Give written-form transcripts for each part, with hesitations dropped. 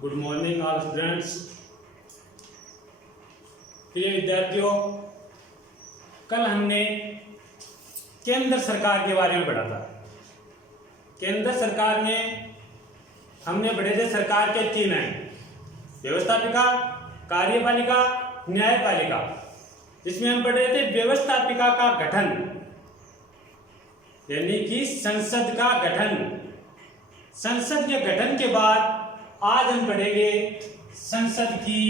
Good morning all students. प्रिय विद्यार्थियों, कल हमने केंद्र सरकार के बारे में पढ़ा था। केंद्र सरकार में हमने पढ़े थे सरकार के तीन हैं, व्यवस्थापिका, कार्यपालिका, न्यायपालिका। जिसमें हम पढ़ रहे थे व्यवस्थापिका का गठन, यानी कि संसद का गठन। संसद के गठन के बाद आज हम पढ़ेंगे संसद की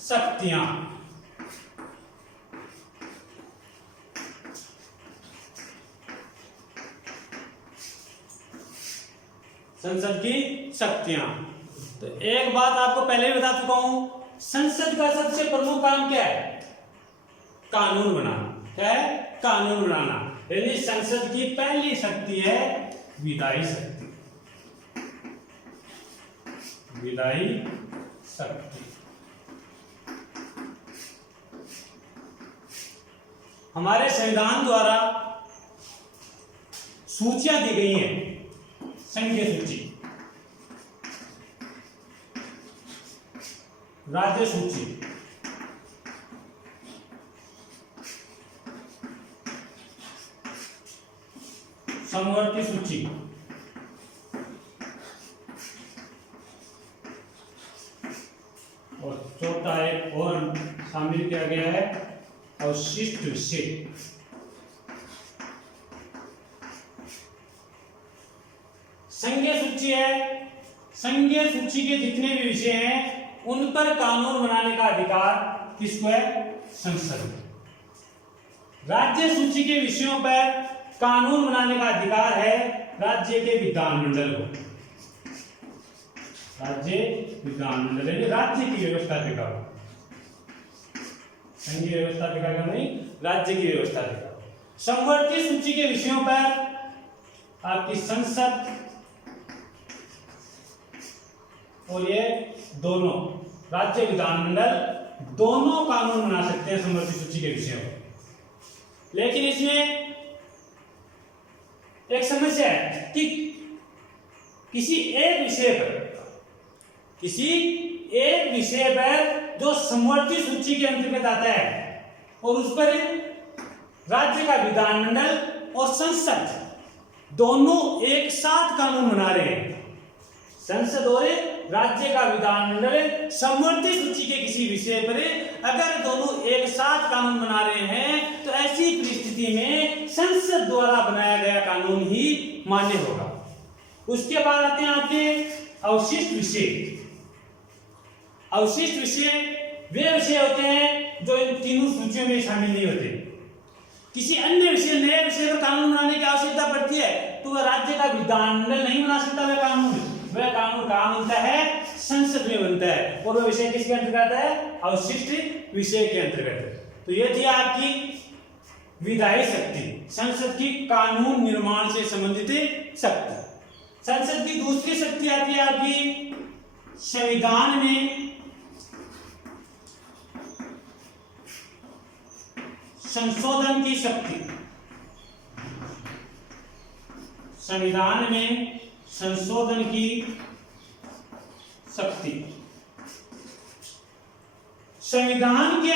शक्तियां। संसद की शक्तियां। तो एक बात आपको पहले ही बता चुका हूं, संसद का सबसे प्रमुख काम क्या है? कानून बनाना। क्या है? कानून बनाना। यानी संसद की पहली शक्ति है विधायी शक्ति। विधायी शक्ति। हमारे संविधान द्वारा सूचियां दी गई हैं, संघीय सूची, राज्य सूची, समवर्ती सूची, और चौथा एक और शामिल किया गया है अवशिष्ट विषय। संघीय सूची है, संघीय सूची के जितने भी विषय हैं उन पर कानून बनाने का अधिकार किसको है? संसद। राज्य सूची के विषयों पर कानून बनाने का अधिकार है राज्य के विधानमंडल को। राज्य विधानमंडल यानी राज्य की व्यवस्थापिका, संघीय व्यवस्थापिका का नहीं, राज्य की व्यवस्थापिका। समवर्ती सूची के विषयों पर आपकी संसद और ये दोनों राज्य विधानमंडल दोनों कानून बना सकते हैं समवर्ती सूची के विषयों पर। लेकिन इसमें एक समस्या है कि किसी एक विषय पर जो समवर्ती सूची के अंतर्गत आता है और उस पर राज्य का विधानमंडल और संसद दोनों एक साथ कानून बना रहे हैं। संसद और राज्य का विधानमंडल समवर्ती सूची के किसी विषय पर अगर दोनों एक साथ कानून बना रहे हैं तो ऐसी परिस्थिति में संसद द्वारा बनाया गया कानून ही मान्य होगा। उसके बाद आते हैं आपके अवशिष्ट विषय। अवशिष्ट विषय वे विषय होते हैं जो इन तीनों सूचियों में शामिल नहीं होते। किसी अन्य विषय, नए विषय पर कानून बनाने की आवश्यकता पड़ती है तो वह राज्य का विधानमंडल नहीं बना सकता। वह कानून कहाँ बनता है? संसद में बनता है। और वह विषय किसके अंतर्गत है? अवशिष्ट विषय के अंतर्गत। तो यह थी आपकी विधायी शक्ति, संसद की कानून निर्माण से संबंधित शक्ति। संसद की दूसरी शक्ति आती है आपकी संविधान में संशोधन की शक्ति। संविधान में संशोधन की शक्ति। संविधान के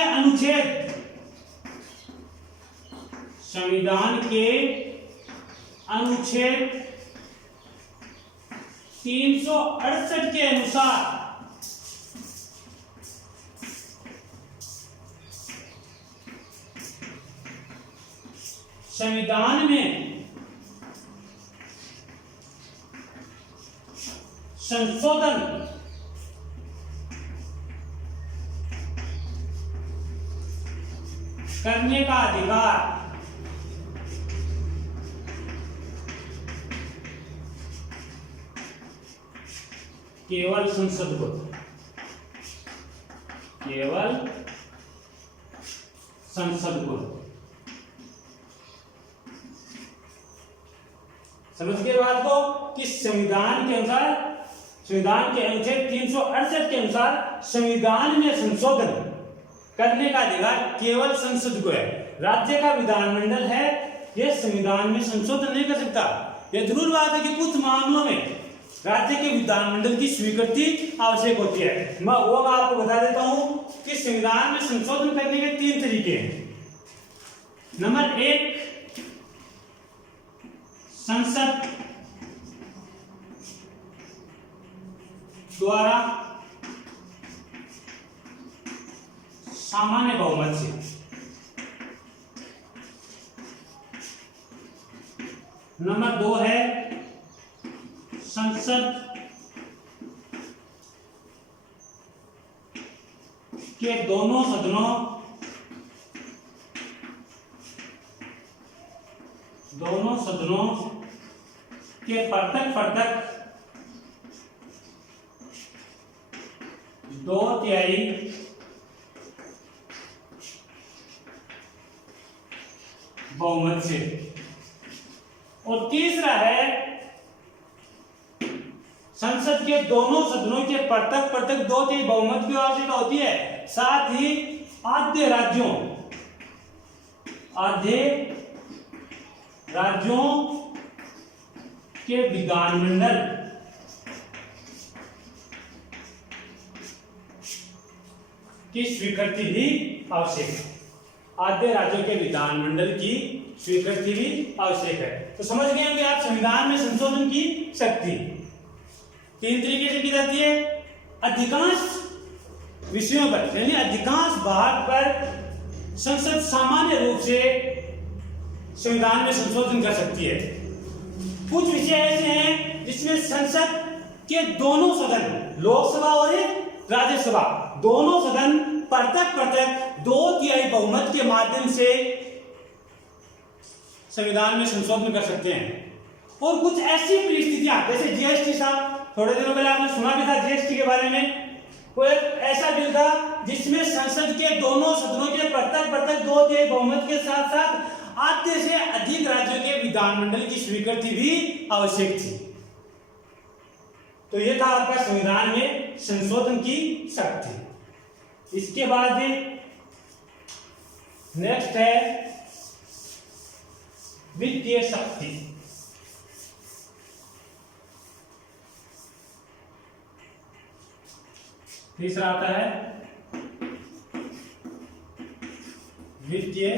अनुच्छेद 368 के अनुसार संविधान में संशोधन करने का अधिकार केवल संसद को, केवल संसद को। समझ गए बात को कि संविधान के अनुसार, संविधान के अनुच्छेद 368 के अनुसार संविधान में संशोधन करने का अधिकार केवल संसद को है। राज्य का विधानमंडल है, यह संविधान में संशोधन नहीं कर सकता। यह जरूर बात है कि कुछ मामलों में राज्य के विधानमंडल की स्वीकृति आवश्यक होती है। मैं आपको बता देता हूं कि संविधान में संशोधन करने के 3 तरीके हैं। नंबर 1, संसद द्वारा सामान्य बहुमत से। नंबर 2 है संसद के दोनों सदनों के पृथक 2/3 बहुमत से। और तीसरा है संसद के दोनों सदनों के पृथक 2/3 बहुमत की आवश्यकता होती है। साथ ही आधे राज्यों के विधानमंडल की स्वीकृति भी आवश्यक है। आधे राज्यों के विधानमंडल की स्वीकृति भी आवश्यक है। तो समझ गए होंगे आप संविधान में संशोधन की शक्ति 3 तरीके से की जाती है। अधिकांश विषयों पर यानी अधिकांश भाग पर संसद सामान्य रूप से संविधान में संशोधन कर सकती है। कुछ विषय ऐसे हैं जिसमें संसद के दोनों सदन, लोकसभा और राज्यसभा, दोनों सदन पृथक 2/3 बहुमत के माध्यम से संविधान में संशोधन कर सकते हैं। और कुछ ऐसी परिस्थितियां जैसे जीएसटी साहब, थोड़े दिनों पहले आपने सुना भी था जीएसटी के बारे में। कोई ऐसा बिल था जिसमें संसद के दोनों सदनों के पृथक 2/3 बहुमत के साथ साथ आधे से अधिक राज्यों के विधानमंडल की स्वीकृति भी आवश्यक थी। तो यह था आपका संविधान में संशोधन की शक्ति। इसके बाद नेक्स्ट है वित्तीय शक्ति। तीसरा आता है वित्तीय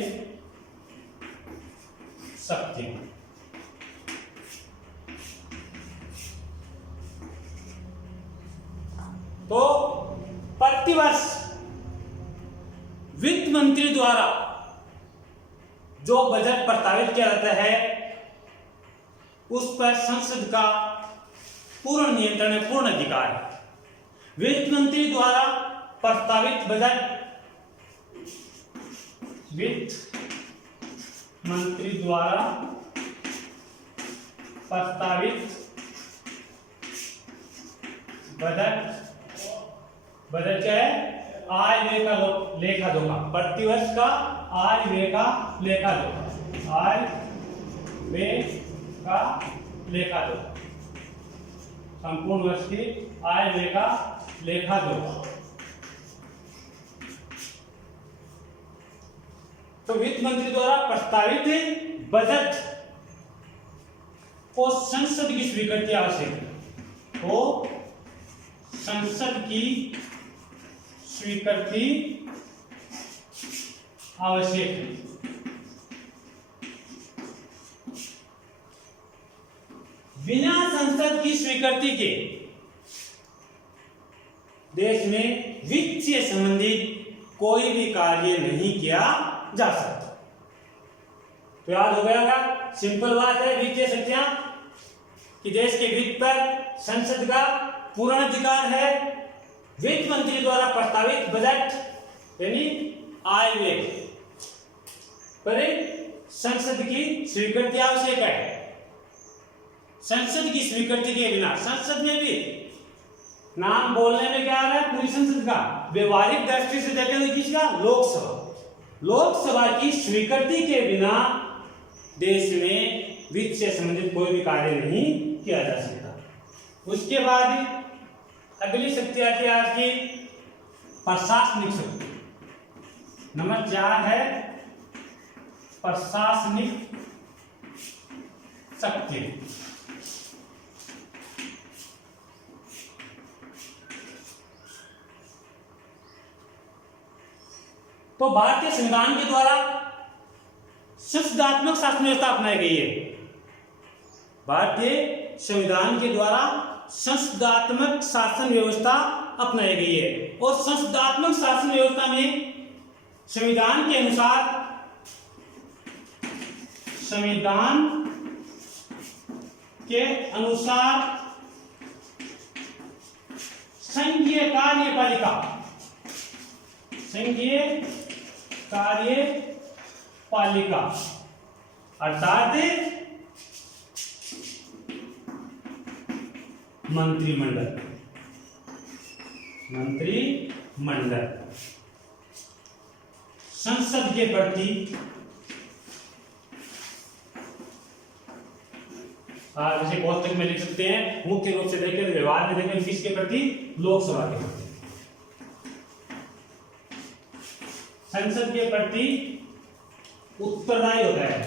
शक्ति। तो प्रतिवर्ष वित्त मंत्री द्वारा जो बजट प्रस्तावित किया जाता है उस पर संसद का पूर्ण नियंत्रण है, पूर्ण अधिकार है। वित्त मंत्री द्वारा प्रस्तावित बजट बजट क्या है? आय व्यय का लेखा जोखा, प्रतिवर्ष का आय व्यय का लेखा जोखा, आय व्यय का लेखा जोखा, संपूर्ण वर्ष की आय व्यय का लेखा जोखा। तो वित्त मंत्री द्वारा प्रस्तावित बजट को संसद की स्वीकृति आवश्यक है। तो संसद की स्वीकृति आवश्यक है। बिना संसद की स्वीकृति के देश में वित्त से संबंधित कोई भी कार्य नहीं किया जा सकता। तो याद हो गया होगा, सिंपल बात है वित्तीय शक्तियां कि देश के वित्त पर संसद का पूर्ण अधिकार है। वित्त मंत्री द्वारा प्रस्तावित बजट यानी आय व्यय पर संसद की स्वीकृति आवश्यक है। संसद की स्वीकृति के बिना, संसद में भी नाम बोलने में क्या आ रहा है पूरी संसद का, व्यवहारिक दृष्टि से देखें तो किसका? लोकसभा। लोकसभा की स्वीकृति के बिना देश में वित्त से संबंधित कोई भी कार्य नहीं किया जा सकता। उसके बाद अगली शक्ति आती है आज की प्रशासनिक शक्ति। नंबर 4 है प्रशासनिक शक्ति। तो भारतीय संविधान के द्वारा संसदात्मक शासन व्यवस्था अपनाई गई है। भारतीय संविधान के द्वारा संसदात्मक शासन व्यवस्था अपनाई गई है और संसदात्मक शासन व्यवस्था में संविधान के अनुसार संघीय कार्यपालिका अर्थात मंत्रिमंडल संसद के प्रति जैसे कोष्टक में लिख सकते हैं, मुख्य रूप से देखें, व्यवहार में देखें, किसके प्रति? लोकसभा के प्रति, संसद के प्रति उत्तरदायी होता है।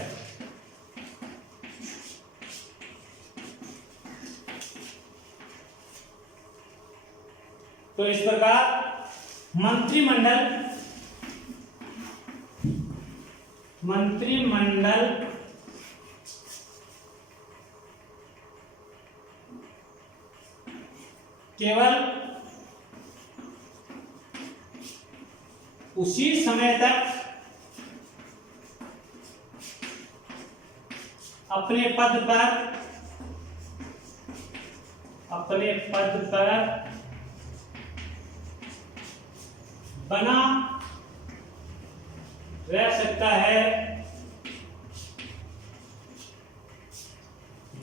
तो इस प्रकार मंत्रिमंडल केवल उसी समय तक अपने पद पर बना रह सकता है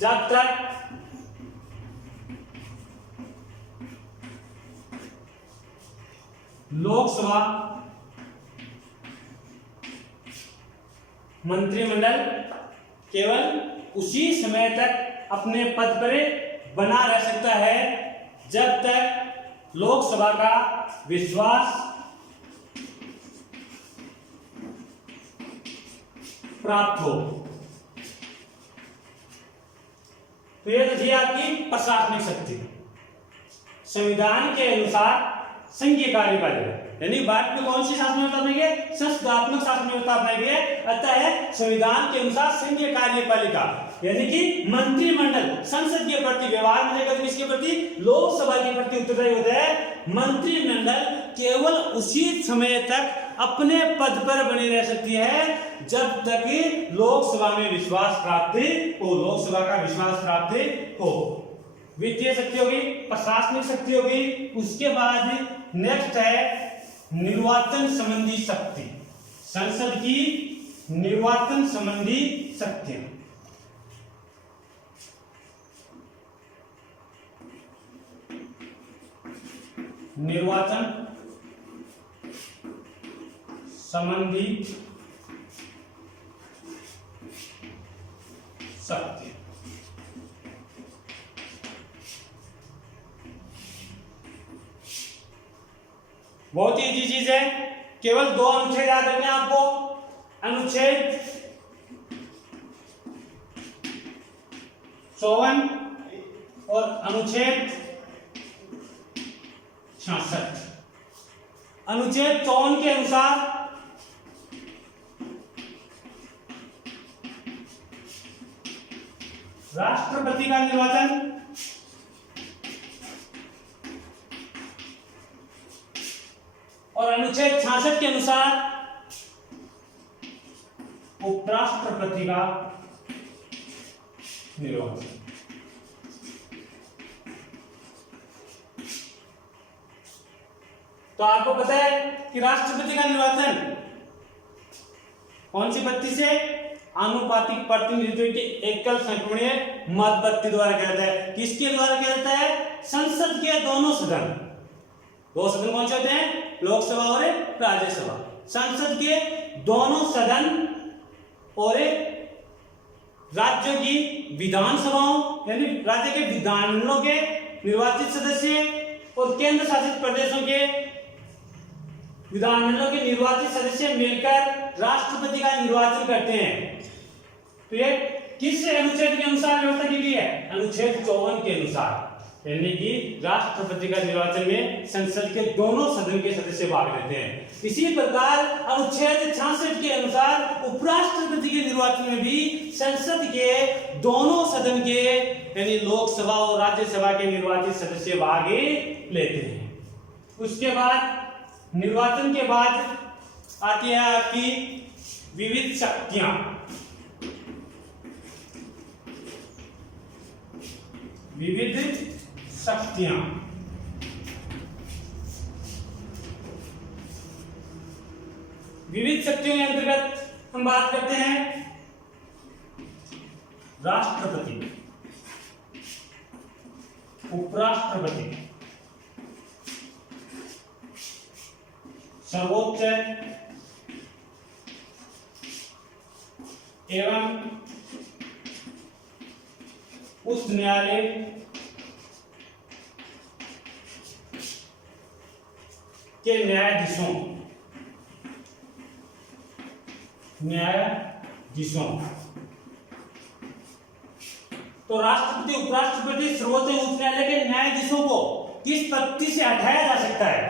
जब तक लोकसभा मंत्रिमंडल केवल उसी समय तक अपने पद पर बना रह सकता है जब तक लोकसभा का विश्वास प्राप्त हो। तो यह थी आपकी प्रशासनिक शक्ति। संविधान के अनुसार संघीय कार्यपालिका, यानी भारत में कौन सी शासन व्यवस्था अपनाई गई? संसदात्मक शासन व्यवस्था अपनाई गई है। अतः संविधान के अनुसार संघीय कार्यपालिका यानी कि मंत्रिमंडल संसद के प्रति, व्यवहार में देखा तो किसके प्रति? लोकसभा के प्रति उत्तरदायी होता है। मंत्रिमंडल केवल उसी समय तक अपने पद पर बनी रह सकती है जब तक लोकसभा में विश्वास प्राप्त हो, लोकसभा का विश्वास प्राप्त हो। वित्तीय शक्ति होगी, प्रशासनिक शक्ति होगी। उसके बाद नेक्स्ट है निर्वाचन संबंधी शक्ति, संसद की निर्वाचन संबंधी शक्ति। निर्वाचन संबंधी शक्ति बहुत ही इजी चीज है। केवल दो अनुच्छेद याद रखने आपको, अनुच्छेद 54 और अनुच्छेद 66। अनुच्छेद 54 के अनुसार राष्ट्रपति का निर्वाचन और अनुच्छेद 66 के अनुसार उपराष्ट्रपति का निर्वाचन। तो आपको पता है कि राष्ट्रपति का निर्वाचन कौन सी पद्धति से? आनुपातिक प्रतिनिधित्व के एकल संक्रमणीय मत पद्धति द्वारा किया जाता है। किसके द्वारा किया जाता है? संसद के दोनों सदन, दो सदन कौन से होते हैं? लोकसभा और राज्यसभा। संसद के दोनों सदन और राज्यों की विधानसभाओं यानी राज्य के विधानमंडलों के निर्वाचित सदस्य और केंद्र शासित प्रदेशों के विधानमंडलों के निर्वाचित सदस्य मिलकर राष्ट्रपति का निर्वाचन करते हैं। तो ये किस अनुच्छेद के अनुसार व्यवस्था की गई है? अनुच्छेद 54 के अनुसार। यानी कि राष्ट्रपति का निर्वाचन में संसद के दोनों सदन के सदस्य भाग लेते हैं। इसी प्रकार अनुच्छेद 66 के अनुसार उपराष्ट्रपति के निर्वाचन में भी संसद के दोनों सदन के यानी लोकसभा और राज्यसभा के निर्वाचित सदस्य भाग लेते हैं। उसके बाद निर्वाचन के बाद आती है आपकी विविध शक्तियां। विविध शक्तियां विविध शक्तियों के अंतर्गत हम बात करते हैं राष्ट्रपति, उपराष्ट्रपति, सर्वोच्च एवं उच्च न्यायालय के न्यायाधीशों तो राष्ट्रपति, उपराष्ट्रपति, सर्वोच्च उच्च न्यायालय के न्यायाधीशों को किस पद्धति से हटाया जा सकता है?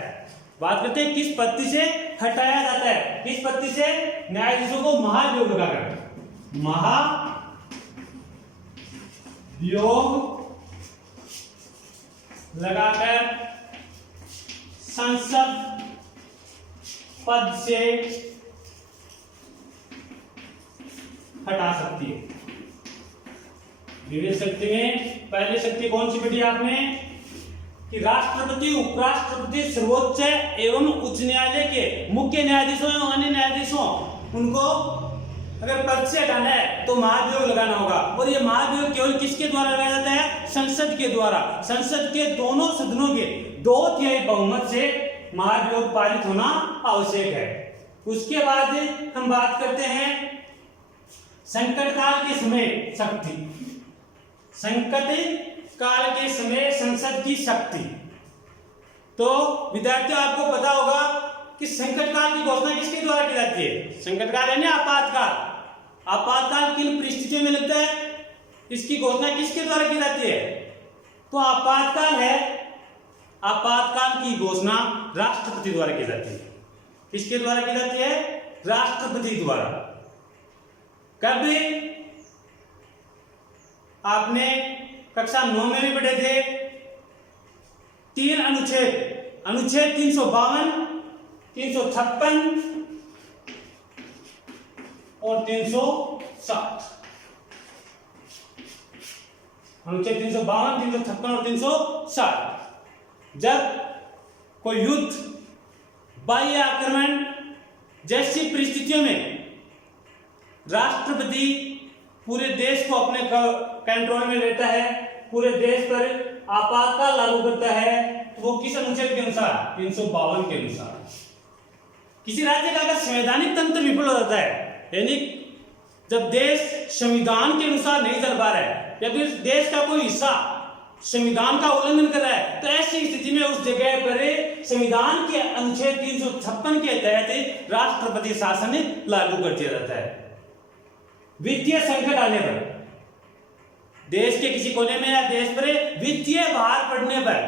बात करते हैं किस पद्धति से हटाया जाता है। किस पद्धति से? न्यायाधीशों को महाभियोग लगाकर, महाभियोग लगाकर संसद पद से हटा सकती है। विविध शक्ति में पहली शक्ति कौन सी बेटी आपने? कि राष्ट्रपति, उपराष्ट्रपति, सर्वोच्च एवं उच्च न्यायालय के मुख्य न्यायाधीशों एवं अन्य न्यायाधीशों, उनको अगर पद से हटाना है तो महाभियोग लगाना होगा। और ये महाभियोग केवल किसके द्वारा लगाया जाता है? संसद के द्वारा। संसद के दोनों सदनों के 2/3 बहुमत से महाभियोग पारित होना आवश्यक है। उसके बाद हम बात करते हैं संकट काल के समय शक्ति। संकट काल के समय संसद की शक्ति। तो विद्यार्थियों, आपको पता होगा कि संकट काल की घोषणा किसके द्वारा की जाती है? संकट काल यानी आपातकाल। आपातकाल किन परिस्थितियों में लगता है? इसकी घोषणा किसके द्वारा की जाती है? तो आपातकाल है, आपातकाल की घोषणा राष्ट्रपति द्वारा की जाती है। किसके द्वारा की जाती है? राष्ट्रपति द्वारा। कभी आपने कक्षा 9 में भी पढ़े थे 3 अनुच्छेद, अनुच्छेद 352, 356 और 360। अनुच्छेद 352, 356 और 360। जब कोई युद्ध, बाह्य आक्रमण जैसी परिस्थितियों में राष्ट्रपति पूरे देश को अपने कंट्रोल में लेता है, पूरे देश पर आपातकाल लागू करता है, तो वो किस अनुच्छेद के अनुसार? 352 के अनुसार। किसी राज्य का अगर संवैधानिक तंत्र विफल हो जाता है, यानी जब देश संविधान के अनुसार नहीं चल पा रहा है या फिर देश का कोई हिस्सा संविधान का उल्लंघन कर रहा है, तो ऐसी स्थिति में उस जगह पर संविधान के अनुच्छेद 356 के तहत राष्ट्रपति शासन लागू कर दिया जाता है। वित्तीय संकट आने पर, देश के किसी कोने में या देश पर वित्तीय भार पड़ने पर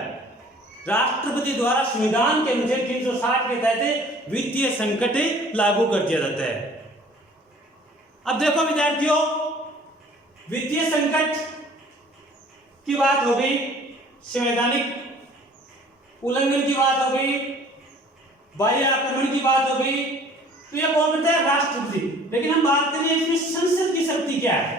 राष्ट्रपति द्वारा संविधान के अनुच्छेद 360 के तहत वित्तीय संकट लागू कर दिया जाता है। अब देखो विद्यार्थियों, वित्तीय संकट की बात हो गई, संवैधानिक उल्लंघन की बात हो गई, बाह्य आक्रमण की बात हो गई, तो यह कौन करता है? राष्ट्रपति। लेकिन हम बात करें इसमें संसद की शक्ति क्या है?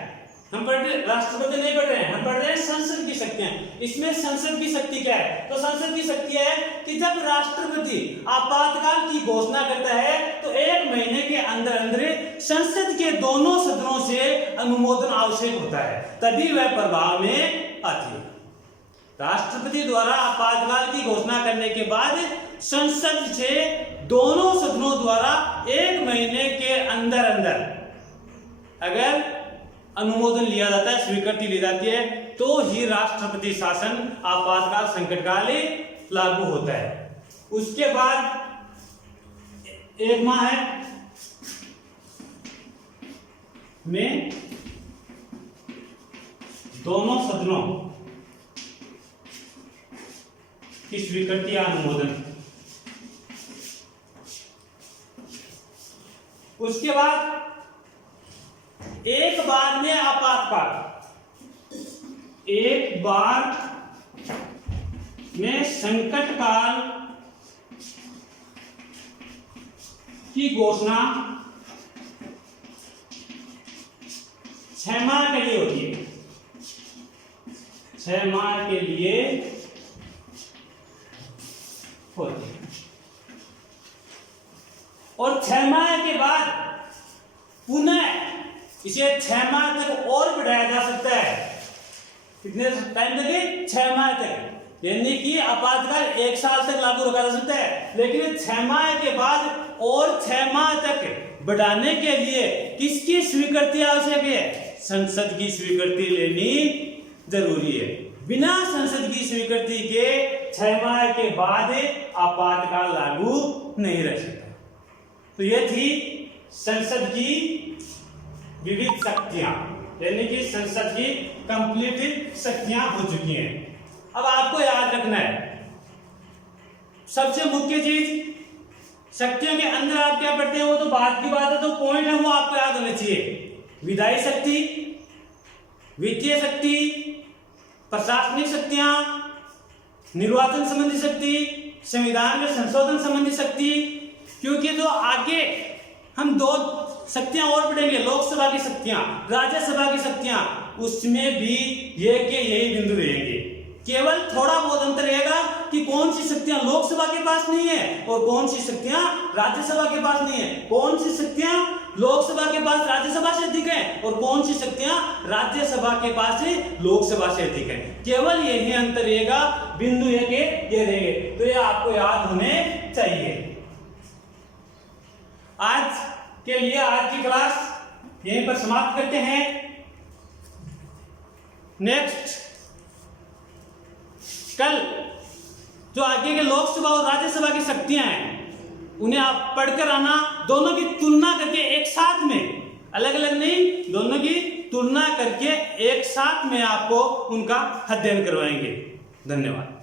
हम पढ़ रहे राष्ट्रपति नहीं पढ़ रहे हैं, हम पढ़ रहे हैं संसद की शक्तियां। इसमें संसद की शक्ति क्या है? तो संसद की शक्ति है कि जब राष्ट्रपति आपातकाल की घोषणा करता है तो 1 महीने के अंदर अंदर संसद के दोनों सदनों से अनुमोदन आवश्यक होता है, तभी वह प्रभाव में आती है। राष्ट्रपति द्वारा आपातकाल की घोषणा करने के बाद संसद से दोनों सदनों द्वारा 1 महीने के अंदर अंदर अगर अनुमोदन लिया जाता है, स्वीकृति ली जाती है, तो ही राष्ट्रपति शासन आपातकाल संकटकाल लागू होता है। उसके बाद 1 माह है में दोनों सदनों की स्वीकृति या अनुमोदन। उसके बाद एक बार में आपातकाल, एक बार में संकट काल की घोषणा 6 माह के लिए होती है। 6 माह के लिए होती है और 6 माह के बाद पुनः इसे 6 माह तक और बढ़ाया जा सकता है। कितने टाइम तक? 6 माह तक, यानी कि आपातकाल 1 साल तक लागू रखा जा सकता है। लेकिन 6 माह के बाद और 6 माह तक बढ़ाने के लिए किसकी स्वीकृति आवश्यक है? संसद की स्वीकृति लेनी जरूरी है। बिना संसद की स्वीकृति के 6 माह के बाद आपातकाल लागू नहीं रह सकता। तो ये थी संसद की विविध शक्तियां, यानी कि संसद की कंप्लीट शक्तियां हो चुकी हैं। अब आपको याद रखना है सबसे मुख्य चीज, शक्तियों के अंदर आप क्या पढ़ते हैं वो तो बात की बात है, तो पॉइंट है वो आपको याद होने चाहिए। विधायी शक्ति, वित्तीय शक्ति, प्रशासनिक शक्तियां, निर्वाचन संबंधी शक्ति, संविधान में संशोधन संबंधी शक्ति। क्योंकि जो आगे हम 2 शक्तियां और पढ़ेंगे, लोकसभा की शक्तियां, राज्यसभा की शक्तियां, उसमें भी ये के यही बिंदु रहेंगे। केवल थोड़ा बहुत अंतर रहेगा कि कौन सी शक्तियां लोकसभा के पास नहीं है और कौन सी शक्तियां राज्यसभा के पास नहीं है, कौन सी शक्तियां लोकसभा के पास राज्यसभा से अधिक है और कौन सी शक्तियां राज्यसभा के पास लोकसभा से अधिक है। केवल यही अंतर रहेगा, बिंदु ये रहेंगे। तो ये आपको याद होने चाहिए। आज के लिए आज की क्लास यहीं पर समाप्त करते हैं। नेक्स्ट कल जो आगे के लोकसभा और राज्यसभा की शक्तियां हैं उन्हें आप पढ़कर आना, दोनों की तुलना करके एक साथ में, अलग अलग नहीं, दोनों की तुलना करके एक साथ में आपको उनका अध्ययन करवाएंगे। धन्यवाद।